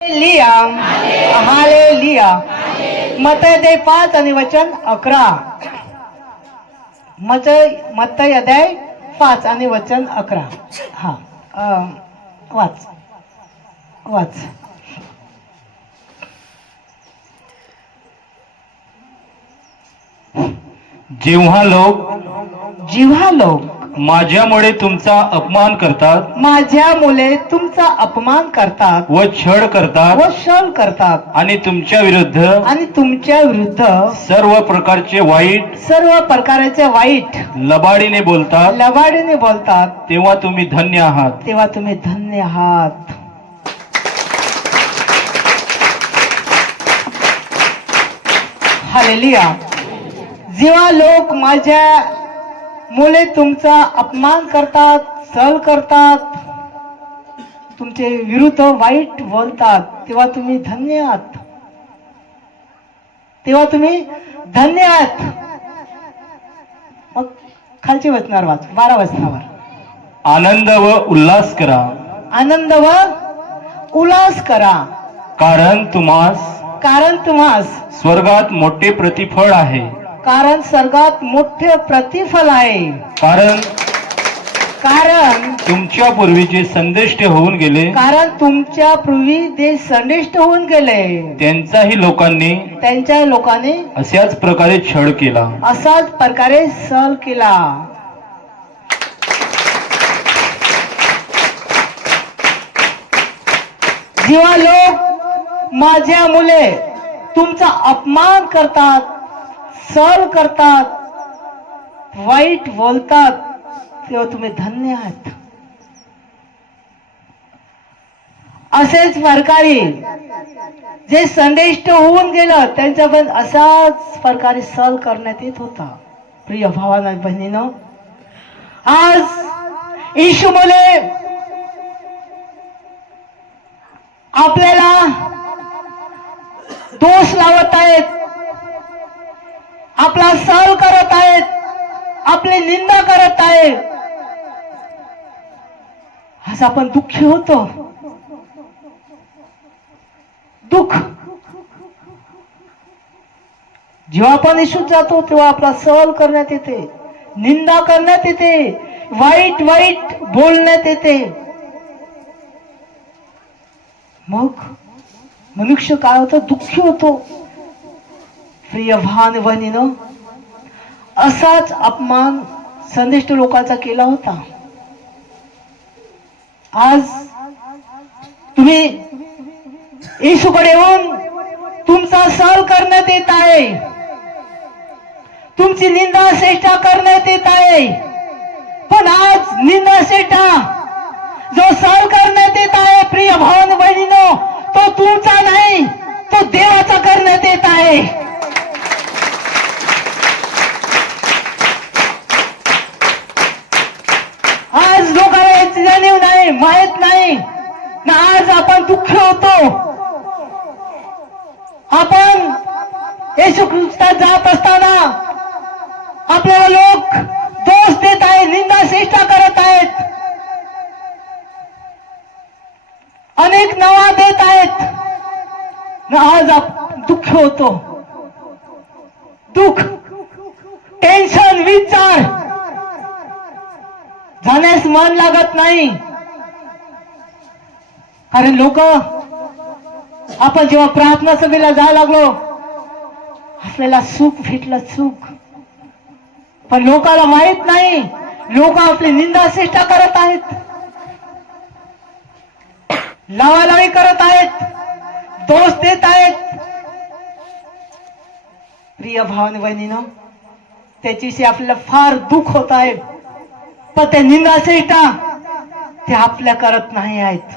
लिया हाले लिया मत दे पाच आणि वचन अकरा मत मत अध्याय पाच आणि वचन अकरा हा वाच वाच जेव्हा लोक जिव्हा लोक माझ्यामुळे तुमचा अपमान करतात माझ्या मुले तुमचा अपमान करतात व छळ करतात व शल करतात. आणि तुमच्या विरुद्ध आणि तुमच्या विरुद्ध सर्व प्रकारचे वाईट सर्व प्रकारचे वाईट लबाडीने बोलतात. लबाडीने बोलतात. तेव्हा तुम्ही धन्य आहात. तेव्हा तुम्ही धन्य आहात. हालेलुया जेव्हा लोक माझ्या मुले तुमचा अपमान करतात सल करतात तुमचे विरुद्ध वाईट बोलतात तेव्हा तुम्ही धन्य आहात. तेव्हा तुम्ही धन्य आहात. मग खालची वचनावर वाच बारा वचनावर. आनंद व उल्हास करा. आनंद व उल्हास करा. कारण तुम्हास कारण तुम्हास स्वर्गात मोठे प्रतिफळ आहे. कारण स्वर्गात मोठे प्रतिफल आहे. कारण कारण तुमच्या पूर्वीचे संदेष्ट होऊन गेले कारण तुमच्या पूर्वी देश संदिष्ट होऊन गेले त्यांचाही लोकांनी त्यांच्या लोकांनी अशाच प्रकारे छळ केला. असाच प्रकारे सल केला. जेव्हा लोक माझ्या मुले तुमचा अपमान करतात सल करतात. वाईट बोलतात. तेव्हा तुम्ही धन्य आहात. असेच प्रकारे जे संदेष्ट होऊन गेलं त्यांच्या पण असाच प्रकारे सल करण्यात येत होता. प्रिय भावाना बहिणीनं आज येशू मुले आपल्याला दोष लावत आहेत. आपला सहल करत आहेत आपली निंदा करत आहेत. आज आपण दुःखी होतो. दुःख. जेव्हा आपण इशूत जातो तेव्हा आपला सहल करण्यात येते निंदा करण्यात येते वाईट वाईट बोलण्यात येते. मग मनुष्य काय होतं? दुःखी होतो. प्रिय भान बहिणीनं असाच अपमान संदिष्ट लोकांचा केला होता. आज तुम्ही येशूकडे येऊन तुमचा सहल करण्यात येत आहे. तुमची निंदा श्रेष्ठा करण्यात येत आहे. पण आज निंदा श्रेष्ठा जो सहल करण्यात येत आहे प्रिय भावन बहिणीनो तो तुमचा नाही. तो देवाचा करण्यात येत आहे. आज लोकांना याची जाणीव नाही माहीत नाही. ना आज आपण दुःख होतो. आपण येशू ख्रिस्तात जात असताना आपल्याला लोक दोष देत आहे निंदा चेष्टा करत आहेत. अनेक नवा देत आहेत. ना आज आप दुःख होतो दुःख। टेन्शन विचार। जाण्यास मन लागत नाही। कारण लोक आपण जेव्हा प्रार्थना सभेला जायला लागलो आपल्याला सुख भेटलं सुख. पण लोकाला माहीत नाही लोक आपली निंदा चेष्टा करत आहेत. लावालावी करत आहेत. तोच देत आहेत. प्रिय भावने बहिणीनं त्याच्याशी आपल्याला फार दुःख होत आहे. पण ते निंदा ते आपल्या करत नाही आहेत.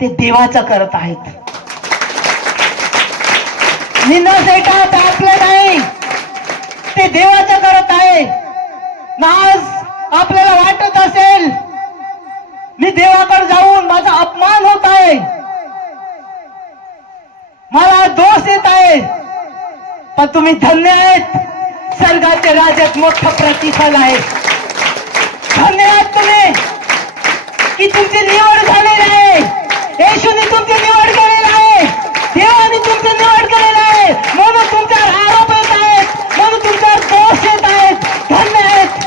ते देवाचा करत आहेत. निंदा ते आपल्या नाही. ते देवाचं करत आहे. ना आज आपल्याला वाटत असेल मी देवाकडे जाऊन माझा अपमान होत आहे. मला दोष येत आहे पण तुम्ही धन्य आहेत. स्वर्गाचे राज्यात मोठ प्रतिफल आहे. धन्यवाद तुम्ही. की तुमची निवड झालेली आहे. येशूने तुमची निवड केलेली आहे. देवाने तुमची निवड केलेली आहे. म्हणून तुमच्यावर आरोप येत आहेत. म्हणून तुमच्यावर दोष येत आहेत. धन्य आहेत.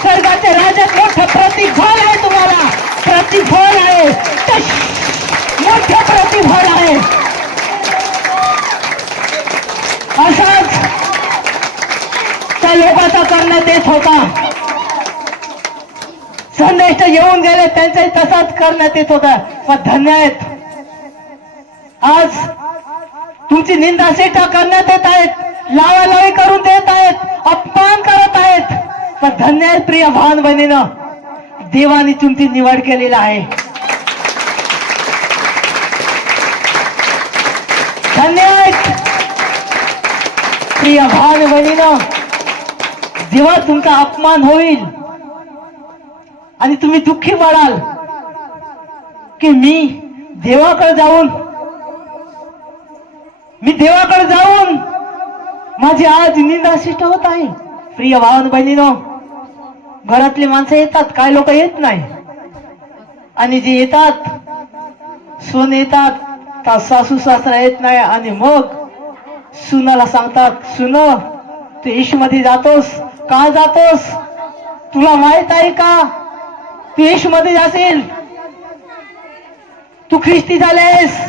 स्वर्गाच्या राजात मोठ प्रतिफल आहे तुम्हाला. प्रतिफल आहे. होता. संदेश येऊन गेले त्यांचाही तसाच करण्यात येत होता. पण धन्य आहेत. आज तुमची निंदा सेटा करण्यात येत आहेत लावालावी करून देत आहेत अपमान करत आहेत. पण धन्य आहेत प्रिय भान बहिणीनं देवाने तुमची निवड केलेला आहे. धन्य आहेत. प्रिय भान बहिणीनं जेव्हा तुमचा अपमान होईल आणि तुम्ही दुःखी पडाल की मी देवाकडे जाऊन मी देवाकडे जाऊन माझी आज निंदाशिष्ट होत आहे. प्रिय भावन बहिणीनो घरातली माणसं येतात काय लोक येत नाही. आणि जे येतात सोन येतात तर सासू सासरा येत नाही. आणि मग सुनाला सांगतात सुन तू येशू मध्ये जातोस का जातोस? तुला माहीत आहे का? तू येशू मध्ये जाशील. तू ख्रिस्ती झालेस.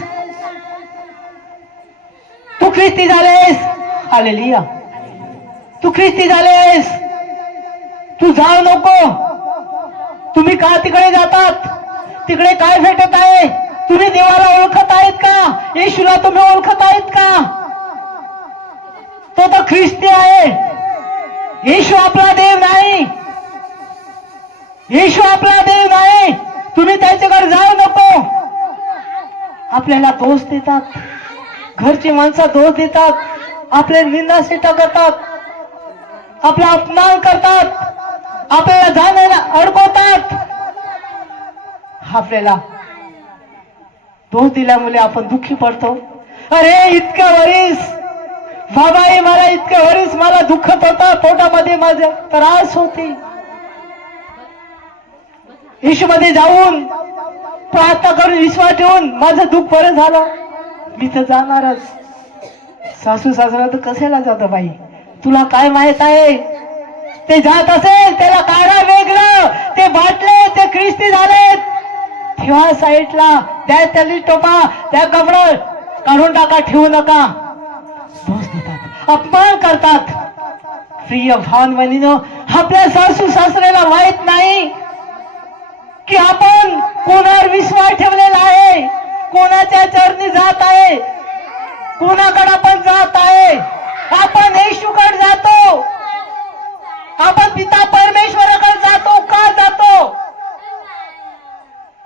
तू ख्रिस्ती झालेस. हालेलुया. तू ख्रिस्ती झालेस. तू जाऊ नको. तुम्ही का तिकडे जातात? तिकडे काय भेटत आहे? तुम्ही देवाला ओळखत आहेत का? येशूला तुम्ही ओळखत आहेत का? तो तर ख्रिस्ती आहे. येशू आपला देव नाही. येशू आपला देव नाही. तुम्ही त्यांच्याकडे जाऊ नको. आपल्याला दोष देतात. घरची माणसं दोष देतात. आपले निंदा सीटा करतात. आपला अपमान करतात. आपल्याला जाण्याला अडकवतात. आपल्याला दोष दिल्यामुळे आपण दुःखी पडतो. अरे इतक्या वरीस बाबाई मला इतकं वरीस मला दुखत होता पोटामध्ये माझे त्रास होते. मध्ये जाऊन प्रार्थना करून विश्वास ठेवून माझं दुःख बरं झालं. मी तर जाणारच. सासू सासरा तर कशाला जातो बाई? तुला काय माहीत आहे? ते जात असेल त्याला काढा वेगळं. ते बाटले ते ख्रिस्ती झालेत. ठेवा साईडला त्या त्याली टोपा त्या कपडं. काढून टाका ठेवू नका. अपमान करतात. प्रिय भान बहिणीनो आपल्या सासू सासऱ्याला माहीत नाही की आपण कोणावर विश्वास ठेवलेला आहे कोणाच्या चरणी जात आहे कोणाकडे आपण जात आहे. आपण येशूकडे जातो. आपण पिता परमेश्वराकडे जातो का जातो?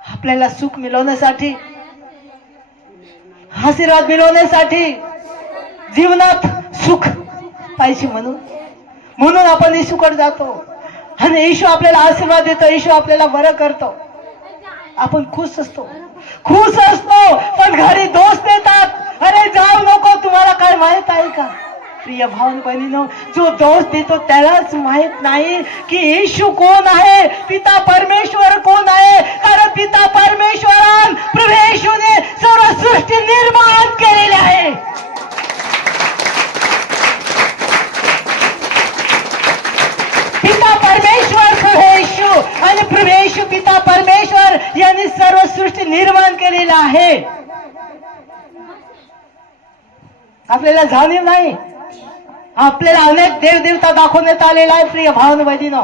आपल्याला सुख मिळवण्यासाठी आशीर्वाद मिळवण्यासाठी जीवनात सुख पाहिजे म्हणून. म्हणून आपण येशूकडे जातो. आणि येशू आपल्याला आशीर्वाद देतो येशू आपल्याला बरं करतो. आपण खुश असतो. खुश असतो पण घरी दोष देतात. अरे जाऊ नको तुम्हाला काय माहीत आहे का? प्रिय भावन बहिणीनो जो दोष देतो त्यालाच माहीत नाही की येशू कोण आहे पिता परमेश्वर कोण आहे? कारण पिता परमेश्वरान प्रभू येशूने सर्व सृष्टी निर्माण केलेली आहे पिता परमेश्वर प्रभू येशू आणि प्रभू येशू पिता परमेश्वर यांनी सर्व सृष्टी निर्माण केलेलं आहे आपल्याला जाणीव नाही. आपल्याला अनेक देवदेवता दाखवण्यात आलेला आहे प्रिय भावन बहिणीनं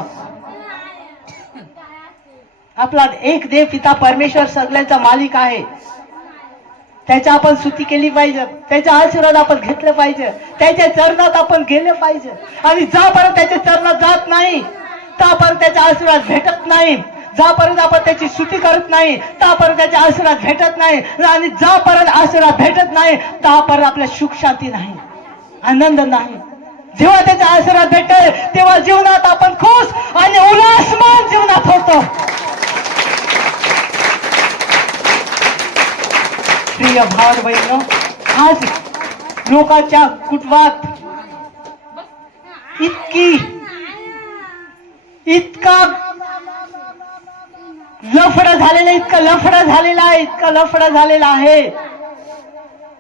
आपला एक देव पिता परमेश्वर सगळ्यांचा मालिक आहे. त्याच्या आपण स्तुती केली पाहिजे. त्याच्या आशीर्वाद आपण घेतलं पाहिजे. त्याच्या चरणात आपण गेले पाहिजे. आणि जापर्यंत त्याच्या चरणात जात नाही त्यापर्यंत त्याचा आशीर्वाद भेटत नाही. जापर्यंत आपण त्याची स्तुती करत नाही तापर्यंत त्याचा आशीर्वाद भेटत नाही आणि जापर्यंत आशीर्वाद भेटत नाही तापर्यंत आपल्या सुख शांती नाही आनंद नाही. जेव्हा त्याचा आशीर्वाद भेटेल तेव्हा जीवनात आपण खुश आणि उल्हासमान जीवनात होतो. प्रिय भाव बहिण आज लोकांच्या कुटुंबात इतकी इतका लफडा झालेला इतका लफडा झालेला आहे इतका लफडा झालेला आहे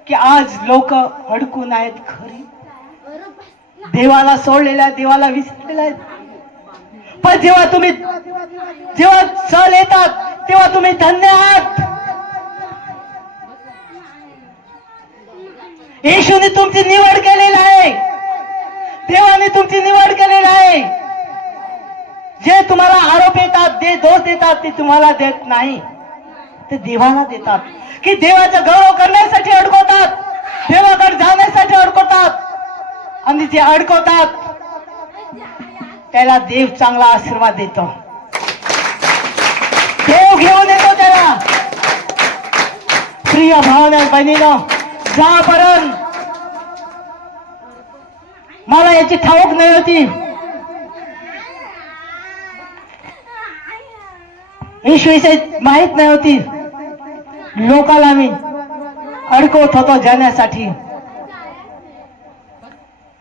की आज लोक अडकून आहेत खरी देवाला सोडलेल्या देवाला विसरलेल्या आहेत. पण जेव्हा तुम्ही जेव्हा चल येतात तेव्हा तुम्ही धन्य आहात. येशूने तुमची निवड केलेली आहे. देवाने तुमची निवड केलेली आहे. जे तुम्हाला आरोप येतात जे दोष देतात ते तुम्हाला देत नाही. ते देवाला देतात. की देवाचा गौरव करण्यासाठी अडकवतात. देवाकडे जाण्यासाठी अडकवतात. आणि जे अडकवतात त्याला देव चांगला आशीर्वाद देतो. देव घेऊन येतो त्याला. प्रिय भावना बहिणीनं जापर्यंत मला याची ठाऊक नाही होती. विषय माहीत नाही होती. लोकाला मी अडकवत होतो जाण्यासाठी.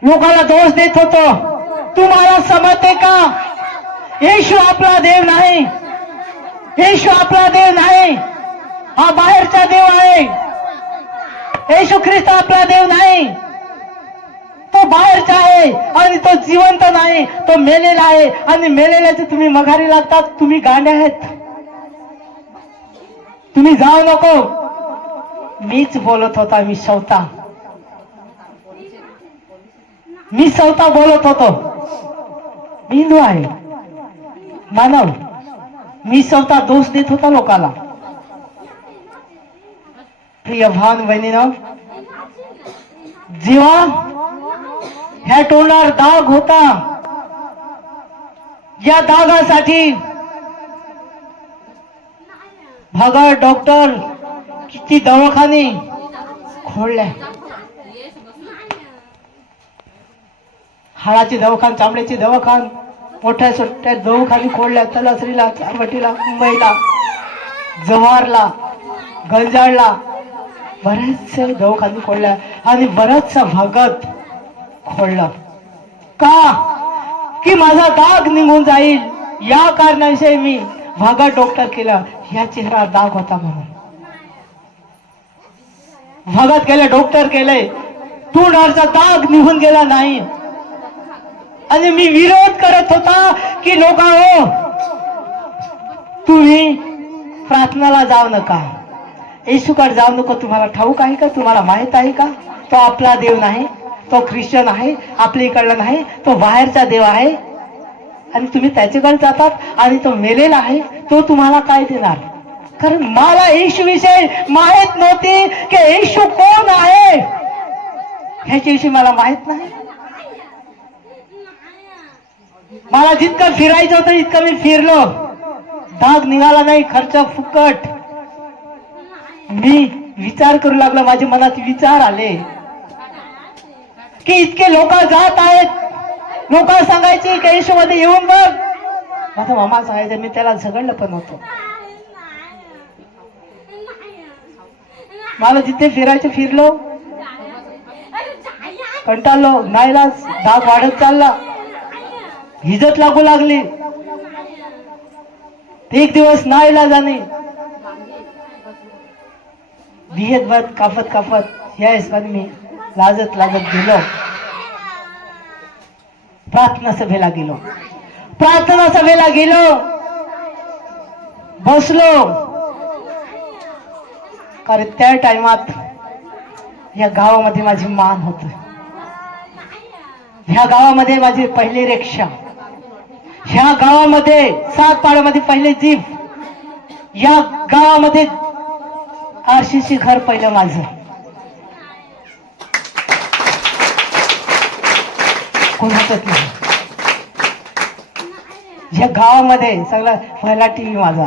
लोकाला दोष देत होतो. तुम्हाला समजते का? येशू आपला देव नाही. येशू आपला देव नाही. हा बाहेरचा देव आहे. येशू ख्रिस्त आपला देव नाही. तो बाहेरचा आहे आणि तो जिवंत नाही. तो मेलेला आहे आणि मेलेल्याचे तुम्ही मघारी लागतात. तुम्ही गांडे आहेत. तुम्ही जाऊ नको. मीच बोलत होता मी स्वतः मी स्वतः बोलत होतो. मी हिंदू आहे. मानव मी स्वतः दोष देत होता लोकाला. प्रिय भान बहिणीनं जीवा ह्या टोणार दाग होता या दागासाठी भगत डॉक्टर किती दवाखाने? खोडल्या. हाडाचे दवाखान चामड्याचे दवाखान मोठ्या सोट्या दवाखाने खोडल्या तलासरीला चारवटीला मुंबईला जव्हारला गंजाळला बरेचसे दवाखाने खोडल्या आणि बराचसा भगत खोडलं. का? की माझा दाग निघून जाईल? या कारणाविषयी मी भागात डॉक्टर केलं ह्या चेहरा दाग होता म्हणून. भागात केलं डॉक्टर केलंय तोंडाचा दाग निघून गेला नाही. आणि मी विरोध करत होता की लोक हो. तुम्ही प्रार्थनाला जाऊ नका. येशूकडे जाऊ नको. तुम्हाला ठाऊक आहे का? तुम्हाला माहीत आहे का? तो आपला देव नाही. तो ख्रिश्चन आहे. आपल्या इकडला नाही. तो बाहेरचा देव आहे. आणि तुम्ही त्याच्याकडे जातात आणि तो मेलेला आहे तो तुम्हाला काय देणार? कारण मला येशू विषयी माहीत नव्हती की येशू कोण आहे. ह्याच्याविषयी मला माहीत नाही. मला जितकं फिरायचं होतं इतकं मी फिरलो. दाग निघाला नाही खर्च फुकट. मी विचार करू लागलो माझ्या मनात विचार आले. की इतके लोक जात आहेत लोक सांगायची की मध्ये येऊन बघ. माझा मामा सांगायचं मी त्याला झगडलं पण होतो. मला जिथे फिरायचं फिरलो. कंटाळलो नाहीलाच दाग वाढत चालला. हिजत लागू लागली. एक दिवस नाहीला जाणे. विहत बत कापत कापत या हिशोबाने मी लाजत लाजत गेलो. प्रार्थना सभेला गेलो. प्रार्थना सभेला गेलो. बसलो. कारण त्या टायमात या गावामध्ये माझी मान होत. ह्या गावामध्ये माझी पहिली रिक्षा. ह्या गावामध्ये सात पाड्यामध्ये पहिले जीप या गावामध्ये आरशीची घर पहिलं माझं. कोणाचंच नाही? या गावामध्ये सगळा पहिला माझा.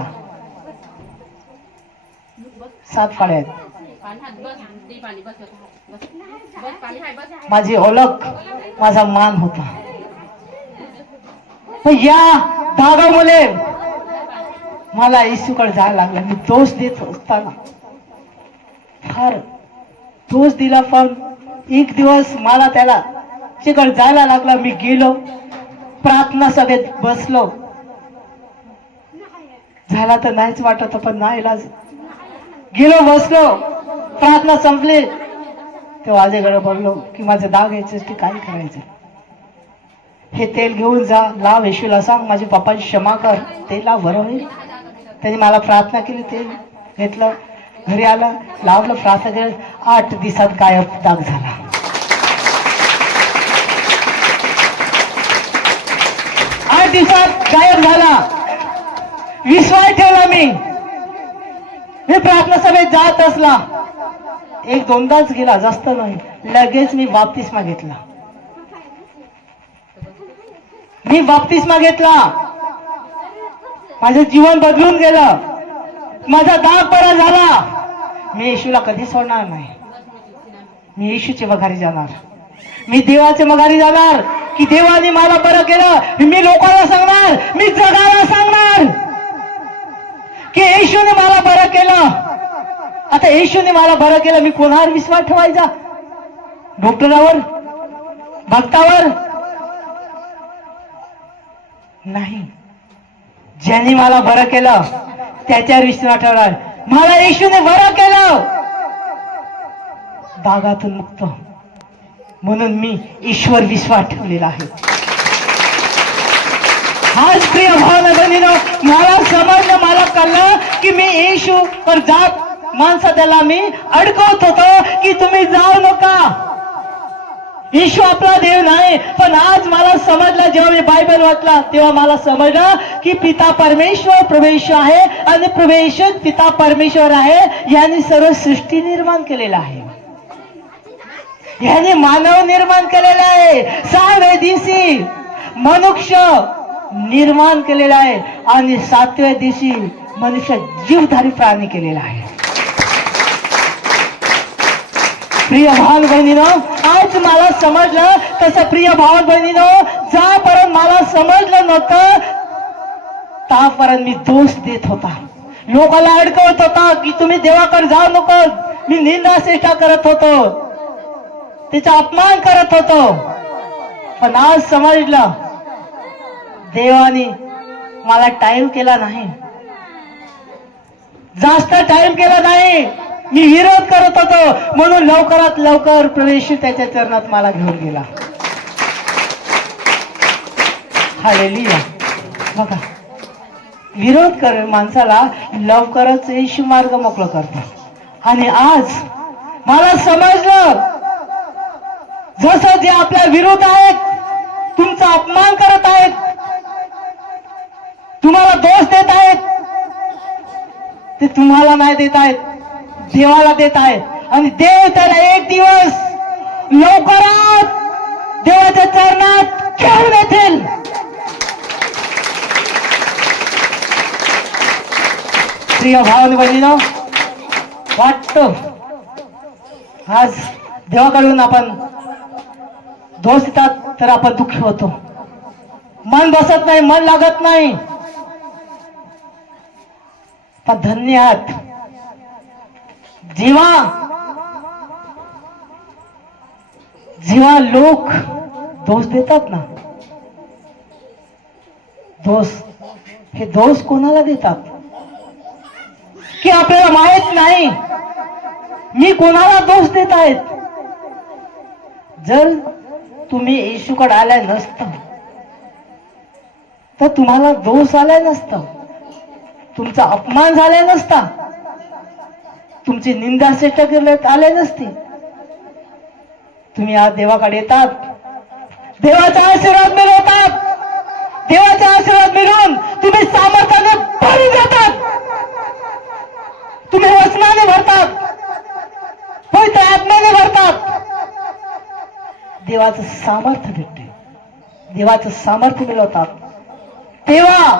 सात फाड्या आहेत. माझी ओळख माझा मान होता. पण या दागामुळे मला येशूकडे जायला लागला. मी दोष देत असताना. फार दोष दिला पण एक दिवस मला त्याला तिकडे जायला लागला मी गेलो. प्रार्थना सभेत बसलो. झाला तर नाहीच वाटत पण नाही गेलो बसलो. प्रार्थना संपली. तेव्हा आजेकडे बोललो की माझं दाग यायचं काय करायचं? हे तेल घेऊन जा लाव येशूला सांग माझ्या पप्पाची क्षमा कर. ते लाव बरं होईल. त्यांनी मला प्रार्थना केली तेल घेतलं. घरी आलं लावलं प्रार्थना केलं. आठ दिवसात गायब दाग झाला. आठ दिवसात गायब झाला. विश्वास ठेवला मी. मी प्रार्थना सभेत जात असला एक दोनदाच गेला जास्त नाही. लगेच मी बाप्तिस्मा घेतला. मी बाप्तिस्मा घेतला. माझं जीवन बदलून गेलं. माझा दाग बरा झाला. मी येशूला कधी सोडणार नाही. मी येशूचे मघारी जाणार. मी देवाचे मघारी जाणार. की देवाने मला बरं केलं? मी लोकांना सांगणार मी जगाला सांगणार. की येशूने मला बरं केलं. आता येशूने मला बरं केलं मी कोणावर विश्वास ठेवायचा? डॉक्टरावर? भक्तावर? नाही. ज्याने मला बरं केलं त्याच्यावर विश्वास ठेवणार. मला येशूने बरं केलं. दागातून मुक्त. म्हणून मी ईश्वर विश्वास ठेवलेला आहे. आज प्रिय भावना बहिणीनो मला समजलं मला कळलं की मी येशू पण जात माणसा त्याला मी अडकवत होतो की तुम्ही जाऊ नका. येशू आपला देव नाही पण आज मला समजलं जेव्हा मी बायबल वाचला तेव्हा मला समजलं की पिता परमेश्वर प्रवेश आहे आणि प्रवेश पिता परमेश्वर आहे यांनी सर्व सृष्टी निर्माण केलेलं आहे. याने मानव निर्माण केलेला आहे. सहाव्या दिवशी मनुष्य निर्माण केलेला आहे आणि सातव्या दिवशी मनुष्य जीवधारी प्राणी केलेला आहे. प्रिय भावन बहिणीनो आज मला समजलं तसं प्रिय भावन बहिणीनो ज्यापर्यंत मला समजलं नव्हतं त्यापर्यंत मी दोष देत होता. लोकाला अडकवत होता की तुम्ही देवाकडे जाऊ नको मी निंदा करत होतो. तिचा अपमान करत होतो. पण आज समजलं. देवाने मला टाइम केला नाही. जास्त टाइम केला नाही. मी विरोध करत होतो. म्हणून लवकरात लवकर प्रवेश त्याच्या चरणात मला घेऊन गेला. हालेलुया. बघा. विरोध कर माणसाला लवकरच येशू मार्ग मोकळं करतो. आणि आज मला समजलं. जसं जे आपल्या विरोध आहेत तुमचा अपमान करत आहेत तुम्हाला दोष देत आहेत ते तुम्हाला नाही देत आहेत देवाला देत आहेत. आणि देव त्याला एक दिवस लवकरात देवाच्या चरणात खेळून येतील प्रिय भावनी बहिणीनं वाटतं आज देवाकडून आपण दोष देतात तर आपण दुःखी होतो. मन बसत नाही मन लागत नाही. पण धन्य आहात. जेव्हा जेव्हा लोक दोष देतात ना दोष हे दोष कोणाला देतात? की आपल्याला माहीत नाही. मी कोणाला दोष देत आहेत? जर तुम्ही येशूकडे आलाय नसतं. तर तुम्हाला दोष आलाय नसतं. तुमचा अपमान झालाय नसता. तुमची निंदा श्रेष्ठ करण्यात आले नसते. तुम्ही आज देवाकडे येतात. देवाचा आशीर्वाद मिळवतात. देवाचा आशीर्वाद मिळवून तुम्ही सामर्थ्याने भरून जातात. देवाचं सामर्थ्य भेटते. देवाचं सामर्थ्य मिळवतात. तेव्हा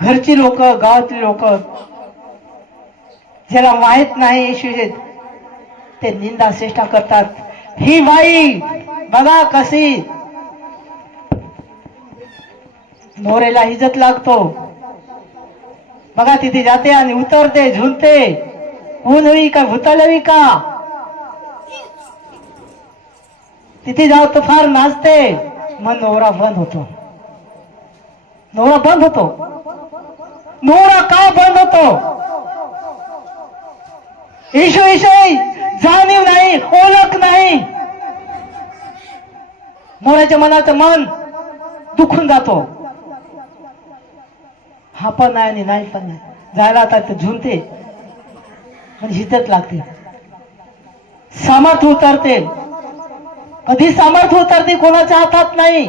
घरची लोक गावातली लोक ज्याला माहीत नाही येशूचे ते निंदा चेष्टा करतात. ही बाई बघा कशी मोरेला इज्जत लागतो. बघा तिथे जाते आणि उतरते झुलते. ऊन हवी का भूताल का? तिथे जाव तर फार नाचते मग नवरा बंद होतो. नवरा बंद होतो. नवरा का बंद होतो? येशू विषयी जाणीव नाही ओळख नाही. मोराच्या मनाचं मन दुखून जातो. हा पण नाही आणि नाही पण नाही. जायला आता ते झुंते. पण हितच लागते. सामर्थ्य उतरते. कधी सामर्थ्य उतरते कोणाच्या हातात नाही.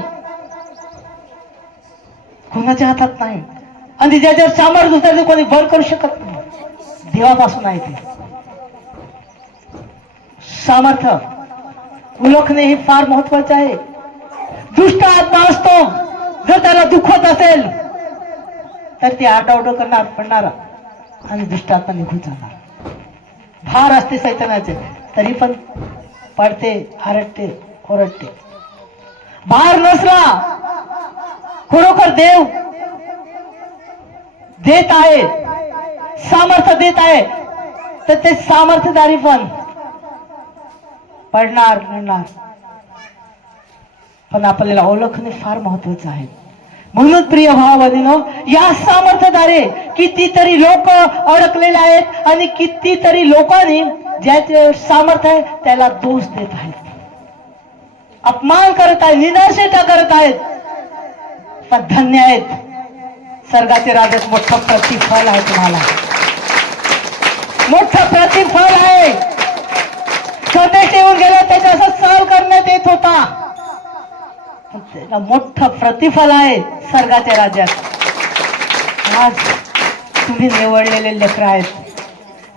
कोणाच्या हातात नाही. आणि ज्याच्यावर सामर्थ्य ते कोणी बळ करू शकत नाही. देवापासून आहे ते. सामर्थ्य ओळखणे हे फार महत्त्वाचे आहे. दुष्ट आत्मा असतो. जर त्याला दुखत असेल तर ते आटावटो करणार पडणार आणि दुष्ट आत्मा निघून जाणार. भार असते सैतानाचे तरी पण पडते हरटते खोरटते. भार नसला खरोखर देव देत आहे सामर्थ्य देत आहे तर ते सामर्थ्यदारी पण पडणार पडणार पण आपल्याला ओळखणे फार महत्वाचं आहे. म्हणून प्रिय भावाबंधीनो या सामर्थ्यद्वारे कितीतरी लोक अडकलेले आहेत आणि कितीतरी लोकांनी ज्याचे सामर्थ्य आहे त्याला दोष देत आहेत. अपमान करत आहेत निराशेटा करत आहेत. पण धन्य आहेत. स्वर्गाचे राजात मोठं प्रतिफल आहे तुम्हाला. मोठं प्रतिफल आहे. स्वतः येऊन गेला त्याच्या असं सहन करण्यात येत होता. त्याला मोठं प्रतिफल आहे स्वर्गाच्या राज्यात. आज तुम्ही निवडलेले लेकर आहेत.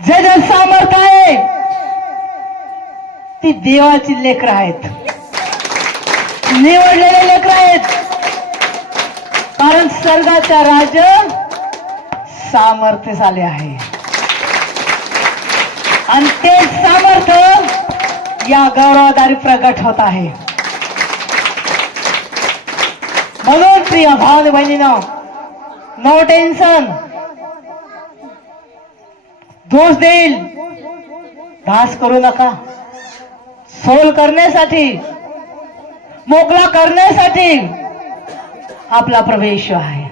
जे जे सामर्थ्य आहे ती देवाची लेकर आहेत. निवडलेले लेकर आहेत. कारण स्वर्गाच्या राज सामर्थ्य झाले आहे. आणि ते सामर्थ्य या गौरवाद्वारे प्रगट होत आहे. म्हणून प्रिय भाव बहिणीनं नो टेन्शन दोष देईल. घास करू नका. सोल करण्यासाठी मोकळा करण्यासाठी आपला प्रवेश आहे.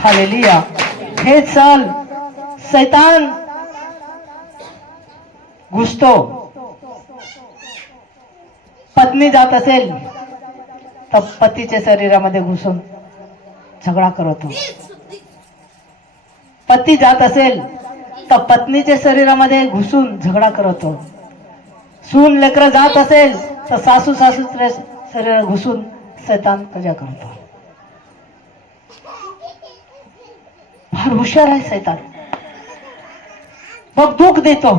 हालेलिया. हे चल सैतान घुसतो. पत्नी जात असेल तर पतीच्या शरीरामध्ये घुसून झगडा करतो. पती जात असेल तर पत्नीच्या शरीरामध्ये घुसून झगडा करतो सून लेकर जात असेल तर सासू सासूच्या शरीरात घुसून सैतान कजा करतो फार हुशार आहे सैतान मग दुःख देतो.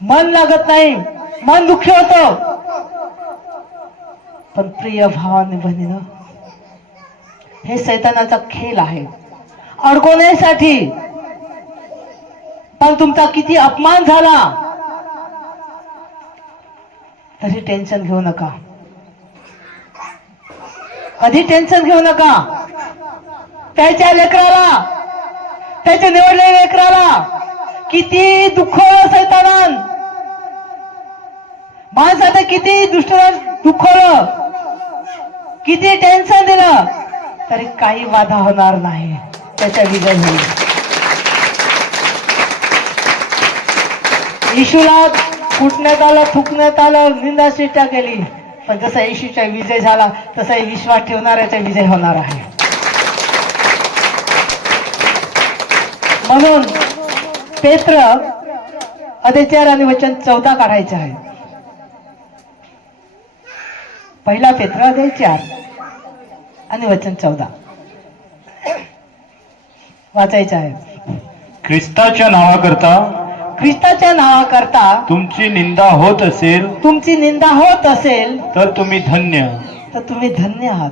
मन लागत नाही. मन दुःखी होत. पण प्रिय भावाने बहिणीनं हे सैतानाचा खेळ आहे. अडकवण्यासाठी. पण तुमचा किती अपमान झाला. तरी टेन्शन घेऊ नका. कधी टेन्शन घेऊ नका. त्याच्या लेकराला त्याच्या निवडलेल्या लेकराला किती दुःख सैतानान माणसाचं किती दुष्ट दुखवलं किती टेन्शन दिलं तरी काही बाधा होणार नाही. त्याचा विजय होईल येशूला कुटण्यात आलं थुकण्यात आलं निंदाशिष्टा केली. पण जसा येशूचा विजय झाला तसा विश्वास ठेवणाऱ्याचा विजय होणार आहे. म्हणून पेत्र अधिचार आणि वचन चौदा काढायचे आहे पहिला पेत्र अध्याय आणि वचन चौदा. वाचायचं आहे. ख्रिस्ताच्या नावाकरता ख्रिस्ताच्या नावाकरता तुमची निंदा होत असेल तुमची निंदा होत असेल तर तुम्ही धन्य. तर तुम्ही धन्य आहात.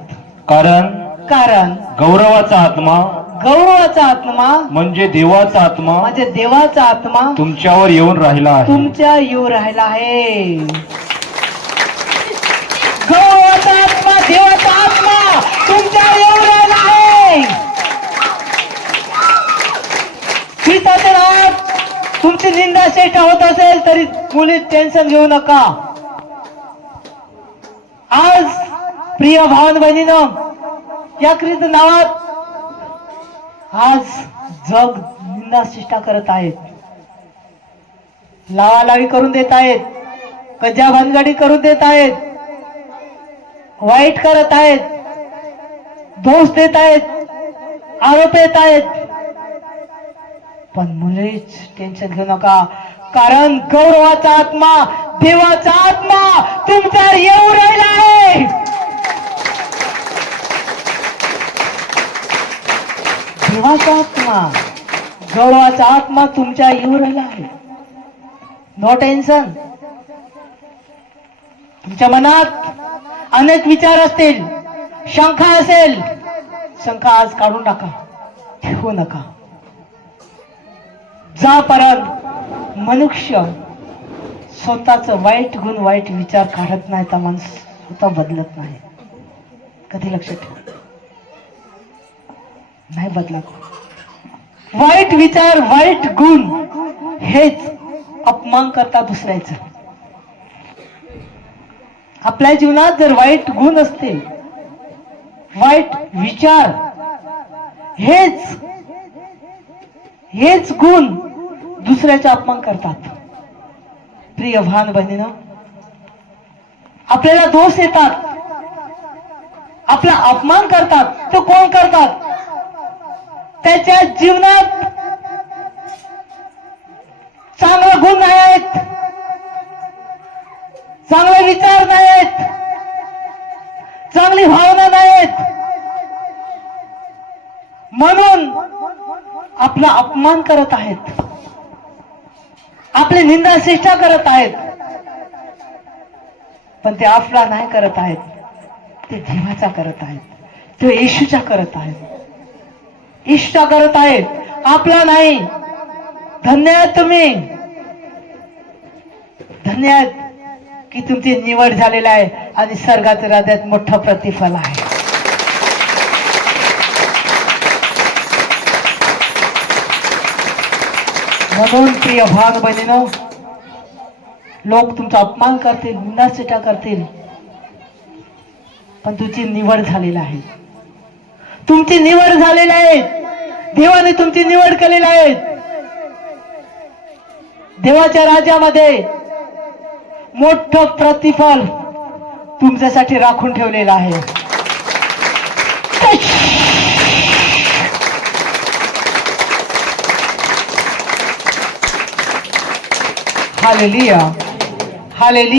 कारण कारण गौरवाचा आत्मा गौरवाचा आत्मा म्हणजे देवाचा आत्मा म्हणजे देवाचा आत्मा तुमच्यावर येऊन राहिला आहे. तुमच्या येऊ राहिला आहे. गौरवाचा आत्मा देवाचा आत्मा तुमच्या येऊ राहिला आहे ख्रिस्ताचे आहात तुमची निंदा शेटा होत असेल तरी मुली टेन्शन घेऊ नका. आज प्रिय भावन बहिणीनं या ख्रिस्त नावात आज जग निंदा शिष्टा करत आहेत. लावालावी करून देत आहेत. कज्जा भानगडी करून देत आहेत. वाईट करत आहेत. दोष देत आहेत. आरोप येत आहेत. पण मुलीच टेन्शन घेऊ नका. कारण गौरवाचा आत्मा देवाचा आत्मा तुमच्यावर येऊ राहिला आहे. देवाचा आत्मा गौरवाचा आत्मा तुमच्या येऊ राहिला आहे. नो टेन्शन तुमच्या मनात अनेक विचार असतील. शंका असेल. शंका आज काढून टाका. ठेवू नका. जापर्यंत मनुष्य स्वतःच वाईट गुण वाईट विचार काढत नाही तर माणूस स्वतः बदलत नाही. कधी लक्षात ठेवा. नाही बदलत. वाईट विचार वाईट गुण हेच अपमान करता दुसऱ्याचं. आपल्या जीवनात जर वाईट गुण असतील वाईट विचार हेच हेच गुण दुसऱ्याचा अपमान करतात. प्रिय भान बहिणीनं आपल्याला दोष येतात आपला अपमान करतात. तो कोण करतात? त्याच्या जीवनात चांगले गुण नाही आहेत. चांगले विचार नाही आहेत. चांगली भावना नाही आहेत. म्हणून आपला अपमान करत आहेत. आपली निंदा शिष्टा करत आहेत. पण ते आपला नाही करत आहेत. ते देवाचा करत आहेत. ते येशूच्या करत आहेत. इष्टा करत आहेत. आपला नाही. धन्य आहेत तुम्ही. धन्य आहेत की तुमची निवड झालेली आहे आणि स्वर्गाच्या राज्यात मोठं प्रतिफल आहे. म्हणून प्रिय भाग बहिणीनो लोक तुमचा अपमान करतील निंदाचिटा करतील पण तुमची निवड झालेली आहे. तुमची निवड झालेली आहे. देवाने तुमची निवड केलेली आहे. देवाच्या राज्यामध्ये मोठं प्रतिफल तुमच्यासाठी राखून ठेवलेलं आहे. Hallelujah hallelujah